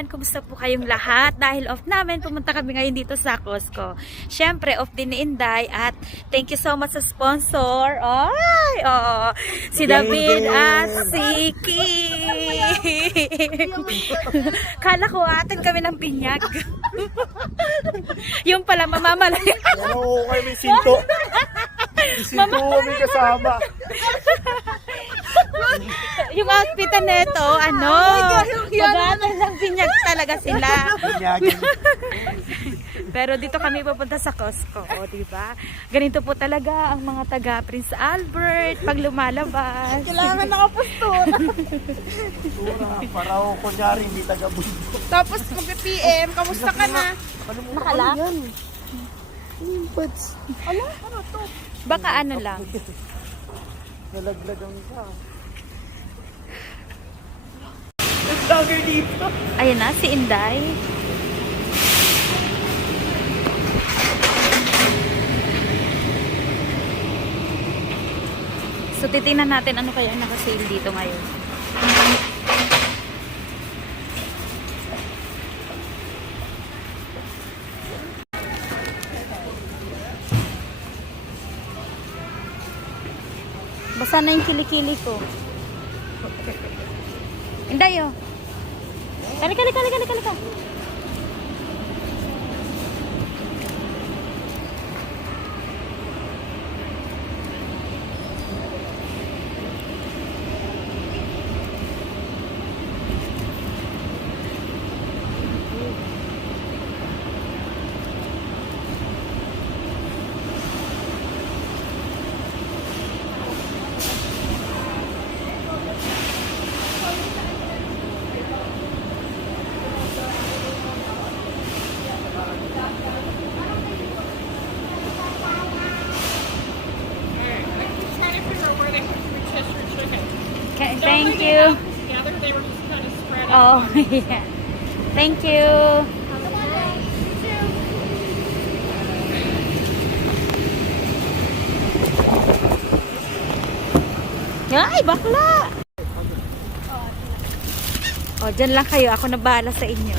everyone! Kumusta po kayong lahat? Dahil off namin, pumunta kami ngayon dito sa Costco. Siyempre, off din ni Inday at thank you so much sa sponsor. Ay! Oo! Si David at si Kim! Kala ko atin kami ng binyag. Yung pala, mamamalay. Oo, kayo may sinto. May sinto may kasama. Yung outfitan nito, ano, mag-aaral ng binyag talaga sila. Binyagin. Pero dito kami pupunta sa Costco, o, diba? Ganito po talaga ang mga taga Prince Albert pag lumalabas. Kailangan nakapustura. Para ako kunyari hindi taga-bundok. Tapos mag-PM, kamusta ka na? Nakala? Buds. Ano? Ano to? Baka ano lang. Nalaglagang ka. Vlogger dito. Ayan na, si Inday. So, titingnan natin ano kaya ang naka-sale dito ngayon. Basa na yung kilikili ko. Inday, oh. Kalika. Okay, thank you. Together, they were just kind of spread Oh, out. yeah. Thank you. Ay, bakla! O, dyan lang kayo. Ako na bahala sa inyo.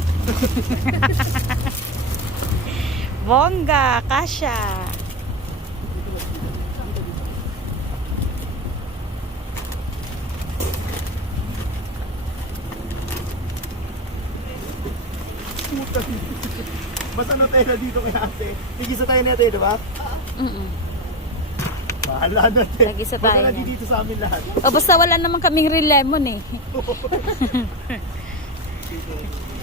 Bongga, kasha. Basta na tayo na dito kay ate. Tigisa tayo na ate, diba? Bahala na ate. Nag-isa Basta tayo. lagi dito sa amin lahat. O, basta wala naman kaming real lemon eh.